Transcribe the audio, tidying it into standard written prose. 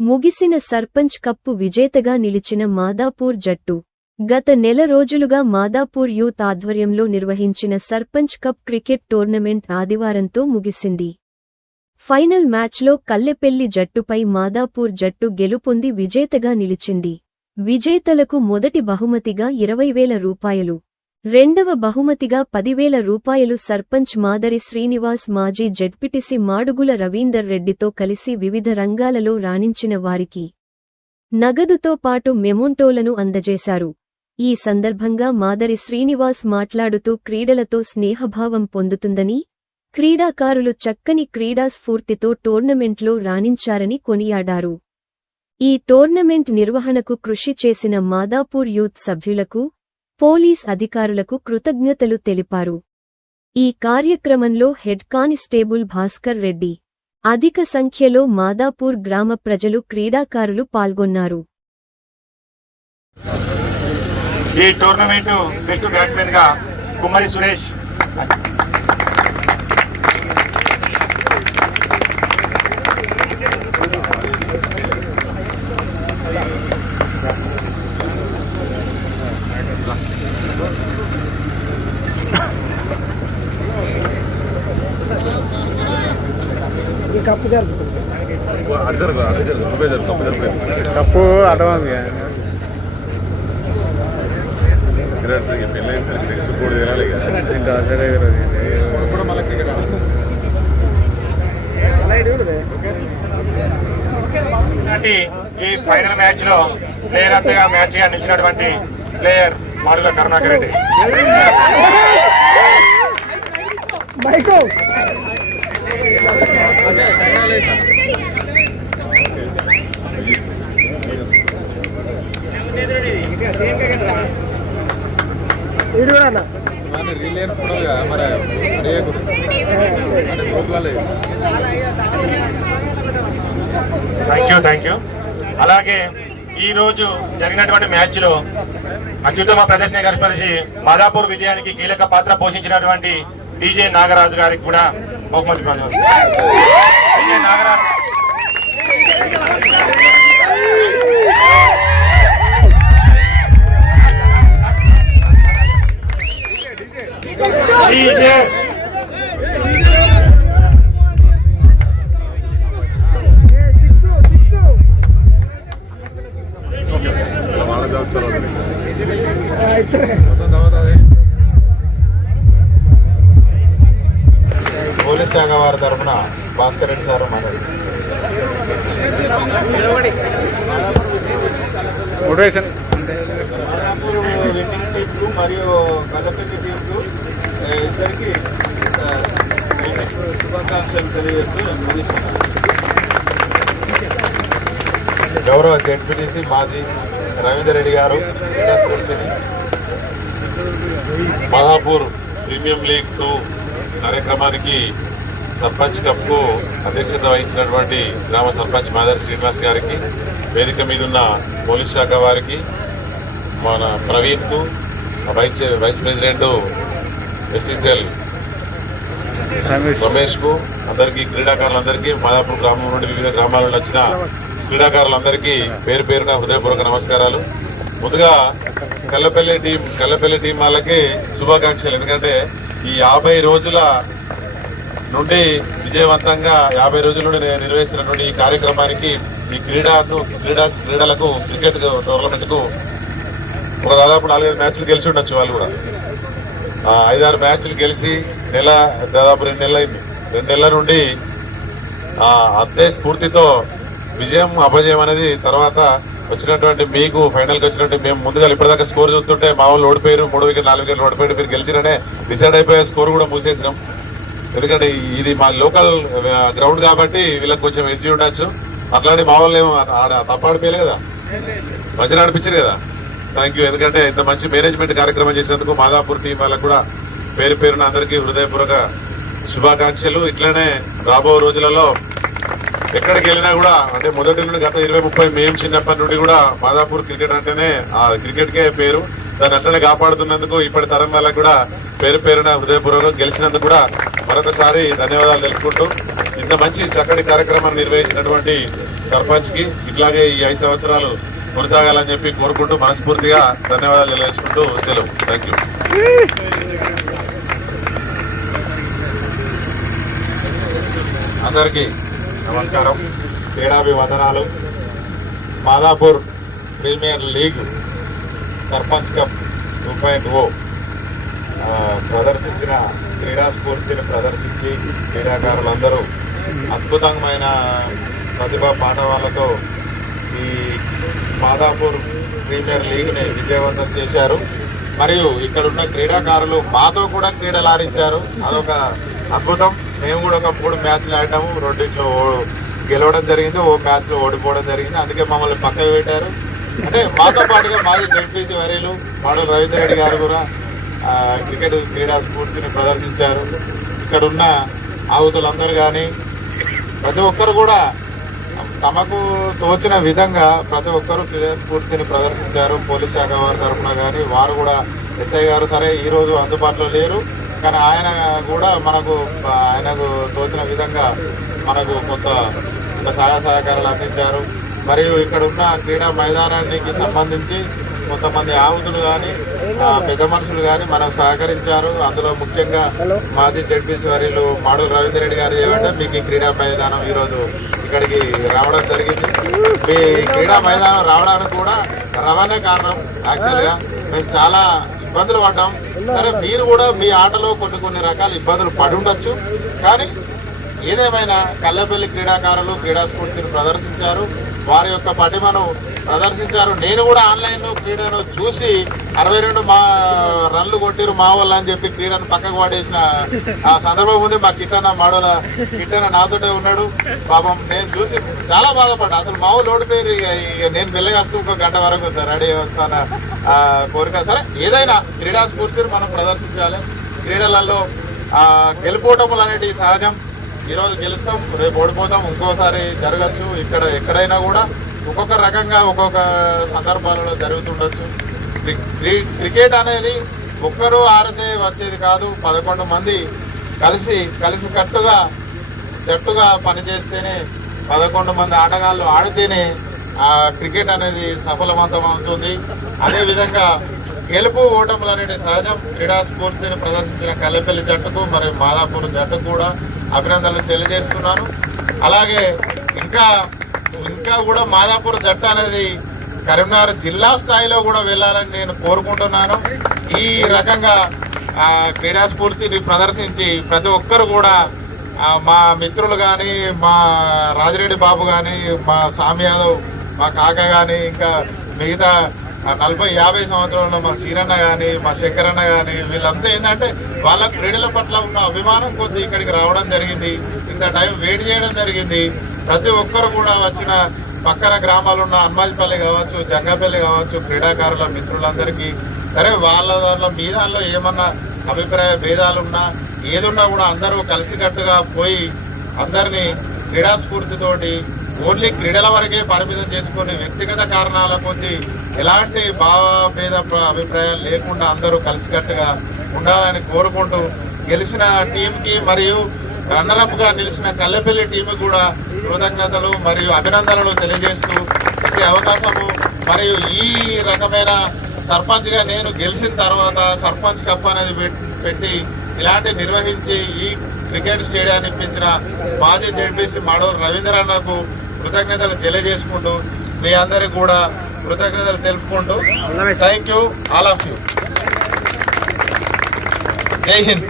ముగిసిన సర్పంచ్ కప్పు విజేతగా నిలిచిన మాదాపూర్ జట్టు గత నెల రోజులుగా మాదాపూర్ యూత్ ఆధ్వర్యంలో నిర్వహించిన సర్పంచ్ కప్ క్రికెట్ టోర్నమెంట్ ఆదివారంతో ముగిసింది. ఫైనల్ మ్యాచ్లో కల్లెపెల్లి జట్టుపై మాదాపూర్ జట్టు గెలుపొంది విజేతగా నిలిచింది. విజేతలకు మొదటి బహుమతిగా 20,000 రూపాయలు, రెండవ బహుమతిగా 10,000 రూపాయలు సర్పంచ్ మాదరి శ్రీనివాస్ మాజీ జడ్పీటీసీ మాడుగుల రవీందర్ రెడ్డితో కలిసి వివిధ రంగాలలో రాణించిన వారికి నగదుతో పాటు మెమోంటోలను అందజేశారు. ఈ సందర్భంగా మాదరి శ్రీనివాస్ మాట్లాడుతూ క్రీడలతో స్నేహభావం పొందుతుందని, క్రీడాకారులు చక్కని క్రీడా స్ఫూర్తితో టోర్నమెంట్లో రాణించారని కొనియాడారు. ఈ టోర్నమెంట్ నిర్వహణకు కృషి చేసిన మాదాపూర్ యూత్ సభ్యులకు, పోలీస్ అధికారులకు కృతజ్ఞతలు తెలిపారు. ఈ కార్యక్రమంలో హెడ్ కానిస్టేబుల్ భాస్కర్ రెడ్డి, అధిక సంఖ్యలో మాదాపూర్ గ్రామ ప్రజలు, క్రీడాకారులు పాల్గొన్నారు. ఈ టోర్నమెంట్ బెస్ట్ బ్యాట్స్మెన్ గా కుమ్మరి సురేష్, కప్పు అడ్వాన్స్ ఇంకా సరే ఈ ఫైనల్ మ్యాచ్ లో ప్లేయర్ ఆఫ్ ది మ్యాచ్ గా నిలిచినటువంటి player Madugula Karunakar Reddy. Thank you. అలాగే ఈ రోజు జరిగినటువంటి మ్యాచ్ లో అత్యుత్తమ ప్రదర్శన కనపరిచి మాదాపూర్ విజయానికి కీలక పాత్ర పోషించినటువంటి డీజే నాగరాజు గారికి కూడా బహుమతి పొందారు. డీజే నాగరాజు పోలీస్ శాఖ వారి తరఫున భాస్కర్ రెడ్డి సార్ మరియు కలపెల్లి టీంకు ఇద్దరికి శుభాకాంక్షలు తెలియజేస్తూ ముగిస్తున్నారు. గౌరవ జడ్పీటీసీ మాజీ రవీందర్ రెడ్డి గారు మాదాపూర్ ప్రీమియం లీగ్ 2 కార్యక్రమానికి సర్పంచ్ కప్కు అధ్యక్షత వహించినటువంటి గ్రామ సర్పంచ్ మాదరి శ్రీనివాస్ గారికి, వేదిక మీద ఉన్న పోలీస్ శాఖ వారికి, మన ప్రవీణ్కు, వైస్ ప్రెసిడెంట్ ఎస్సీసీఎల్ రమేష్కు, అందరికీ, క్రీడాకారులందరికీ, మాదాపూర్ గ్రామం నుండి వివిధ గ్రామాల నుండి వచ్చిన క్రీడాకారులందరికీ పేరు పేరున హృదయపూర్వక నమస్కారాలు. ముందుగా కల్లెపెల్లి టీం వాళ్ళకి శుభాకాంక్షలు. ఎందుకంటే ఈ 50 రోజుల నుండి విజయవంతంగా 50 రోజుల నుండి నిర్వహిస్తున్నటువంటి ఈ కార్యక్రమానికి, ఈ క్రీడలకు క్రికెట్ టోర్నమెంట్కు ఒక దాదాపు 4-5 మ్యాచ్లు గెలిచి ఉండొచ్చు. వాళ్ళు కూడా 5-6 మ్యాచ్లు గెలిచి దాదాపు 2 నెలలు అయింది. 2 నెలల నుండి అంతే స్ఫూర్తితో విజయం అపజయం అనేది తర్వాత వచ్చినటువంటి మీకు ఫైనల్కి వచ్చినట్టు మేము ముందుగా ఇప్పటిదాకా స్కోర్ చూస్తుంటే మా వాళ్ళు ఓడిపోయారు, 3 వికెట్ 4 వికెట్లు ఓడిపోయారు, మీరు గెలిచిననే డిసైడ్ అయిపోయే స్కోర్ కూడా మూసేసినాం. ఎందుకంటే ఇది మా లోకల్ గ్రౌండ్ కాబట్టి వీళ్ళకి కొంచెం ఎడ్జి ఉండొచ్చు. అట్లాంటి మా వాళ్ళు ఏమో తప్పాడిపోయారు కదా, మంచిగా అనిపించారు కదా. Thank you. ఎందుకంటే ఇంత మంచి మేనేజ్మెంట్ కార్యక్రమం చేసినందుకు మాదాపూర్ టీం వాళ్ళకు కూడా పేరు పేరున అందరికీ హృదయపూర్వక శుభాకాంక్షలు. ఇట్లనే రాబో రోజులలో ఎక్కడికి వెళ్ళినా కూడా, అంటే మొదటి నుండి గత 20-30 మేము చిన్నప్పటి నుండి కూడా మాదాపూర్ క్రికెట్ అంటేనే ఆ క్రికెట్కే పేరు. దాన్ని అట్లనే కాపాడుతున్నందుకు ఇప్పటి తరం వాళ్ళకు కూడా పేరు పేరున హృదయపూర్వకం గెలిచినందుకు కూడా మరొకసారి ధన్యవాదాలు తెలుపుకుంటూ ఇంత మంచి చక్కటి కార్యక్రమాన్ని నిర్వహించినటువంటి సర్పంచ్కి ఇట్లాగే ఈ 5 సంవత్సరాలు కొనసాగాలని చెప్పి కోరుకుంటూ మనస్ఫూర్తిగా ధన్యవాదాలు తెలియజేసుకుంటూ సెలవు. Thank you. అందరికీ నమస్కారం, క్రీడాభివందనాలు. Madapur premier league sarpanch cup 2.0 ప్రదర్శించిన క్రీడా స్ఫూర్తిని ప్రదర్శించి క్రీడాకారులందరూ అద్భుతమైన ప్రతిభా పాఠవాలతో ఈ మాదాపూర్ ప్రీమియర్ లీగ్ని విజయవంతం చేశారు. మరియు ఇక్కడున్న క్రీడాకారులు మాతో కూడా క్రీడలు ఆడించారు. అదొక అద్భుతం. మేము కూడా ఒక 3 మ్యాచ్లు ఆడినాము. 2 గెలవడం జరిగింది, 1 మ్యాచ్లో ఓడిపోవడం జరిగింది. అందుకే మమ్మల్ని పక్కకు పెట్టారు. అంటే మాతో పాటుగా మాజీ జెడ్పీసీ వర్యులు మాడు రవీందర్ రెడ్డి గారు కూడా క్రికెట్ క్రీడా స్ఫూర్తిని ప్రదర్శించారు. ఇక్కడున్న ఆవుతులందరూ కానీ ప్రతి ఒక్కరు కూడా తమకు తోచిన విధంగా ప్రతి ఒక్కరూ క్రీడా స్ఫూర్తిని ప్రదర్శించారు. పోలీస్ శాఖ వారి తరఫున కానీ వారు కూడా ఎస్ఐ గారు సరే ఈరోజు అందుబాటులో లేరు, కానీ ఆయన కూడా ఆయనకు తోచిన విధంగా మనకు కొంత సహాయ సహకారాలు అందించారు. మరియు ఇక్కడ ఉన్న క్రీడా మైదానానికి సంబంధించి కొంతమంది ఆవుతులు కానీ పెద్ద మనుషులు కానీ మనకు సహకరించారు. అందులో ముఖ్యంగా మాజీ జెడ్పీసీ వర్యులు మాడు రవీందర్ రెడ్డి గారు ఏమంటే మీకు ఈ క్రీడా మైదానం ఈరోజు ఇక్కడికి రావడం జరిగింది. మీ క్రీడా మైదానం రావడానికి కూడా రవాణా కారణం. యాక్చువల్గా మేము చాలా ఇబ్బందులు పడ్డాం. సరే మీరు కూడా మీ ఆటలో కొన్ని రకాల ఇబ్బందులు పడి ఉండొచ్చు, కానీ ఏదేమైనా కల్లెపల్లి క్రీడాకారులు క్రీడా స్ఫూర్తిని ప్రదర్శించారు, వారి యొక్క పటిమను ప్రదర్శించారు. నేను కూడా ఆన్లైన్లో క్రీడను చూసి 62 రన్లు కొట్టిరు మా వాళ్ళు అని చెప్పి క్రీడను పక్కకు పడేసిన ఆ సందర్భం ఉంది. మా కిట్టన నాతోటే ఉన్నాడు. పాపం నేను చూసి చాలా బాధపడ్డా. అసలు మా వాళ్ళు ఓడిపోయారు. ఇక నేను మెల్లగాస్తూ 1 గంట వరకు రెడీ వస్తాన కోరిక. సరే ఏదైనా క్రీడా స్ఫూర్తిని మనం ప్రదర్శించాలి. క్రీడలలో గెలుపోవటములు అనేటివి సహజం. ఈరోజు గెలుస్తాం, రేపు ఓడిపోతాం, ఇంకోసారి జరగచ్చు. ఎక్కడైనా కూడా ఒక్కొక్క రకంగా ఒక్కొక్క సందర్భాలలో జరుగుతుండొచ్చు. క్రికెట్ అనేది ఒక్కరు ఆడితే వచ్చేది కాదు. 11 మంది కలిసి కట్టుగా జట్టుగా పనిచేస్తేనే 11 మంది ఆటగాళ్ళు ఆడితేనే ఆ క్రికెట్ అనేది సఫలవంతం అవుతుంది. అదేవిధంగా గెలుపు ఓటములు అనేది సహజం. క్రీడా స్ఫూర్తిని ప్రదర్శించిన కల్లెపల్లి జట్టుకు మరియు మాదాపూర్ జట్టుకు కూడా అభినందనలు తెలియజేస్తున్నాను. అలాగే ఇంకా కూడా మాదాపూర్ జట్టు అనేది కరీంనగర్ జిల్లా స్థాయిలో కూడా వెళ్ళాలని నేను కోరుకుంటున్నాను. ఈ రకంగా క్రీడా స్ఫూర్తిని ప్రదర్శించి ప్రతి ఒక్కరు కూడా మా మిత్రులు కానీ, మా రాజిరెడ్డి బాబు కానీ, మా సామి యాదవ్, మా కాక కానీ, ఇంకా మిగతా 40-50 సంవత్సరాల మా సీరన్న కానీ, మా శంకరన్న కానీ, వీళ్ళంతా ఏంటంటే వాళ్ళ క్రీడల పట్ల ఉన్న అభిమానం కొద్దీ ఇక్కడికి రావడం జరిగింది. ఇంత టైం వెయిట్ చేయడం జరిగింది. ప్రతి ఒక్కరు కూడా వచ్చిన పక్కన గ్రామాలు ఉన్న హనుమాజ్పల్లి కావచ్చు, జంగపల్లి కావచ్చు, క్రీడాకారుల మిత్రులందరికీ సరే వాళ్ళ మీ దానిలో ఏమన్నా అభిప్రాయ భేదాలున్నా ఏదున్నా కూడా అందరూ కలిసికట్టుగా పోయి అందరినీ క్రీడా స్ఫూర్తితోటి ఓన్లీ క్రీడల వరకే పరిమితం చేసుకుని వ్యక్తిగత కారణాల కొద్దీ ఎలాంటి భావభేద అభిప్రాయాలు లేకుండా అందరూ కలిసికట్టుగా ఉండాలని కోరుకుంటూ గెలిచిన టీంకి మరియు రన్నరప్గా నిలిచిన కల్లెపల్లి టీంకి కూడా కృతజ్ఞతలు మరియు అభినందనలు తెలియజేస్తూ ఈ అవకాశము మరియు ఈ రకమైన సర్పంచ్గా నేను గెలిచిన తర్వాత సర్పంచ్ కప్ అనేది పెట్టి ఇలాంటి నిర్వహించి ఈ క్రికెట్ స్టేడియాన్ని ఇప్పించిన మాజీ జెడ్పీసీ మాడూరు రవీందర్ అన్నకు కృతజ్ఞతలు తెలియజేసుకుంటూ మీ అందరికి కూడా కృతజ్ఞతలు తెలుపుకుంటూ thank you all of you. జై హింద్.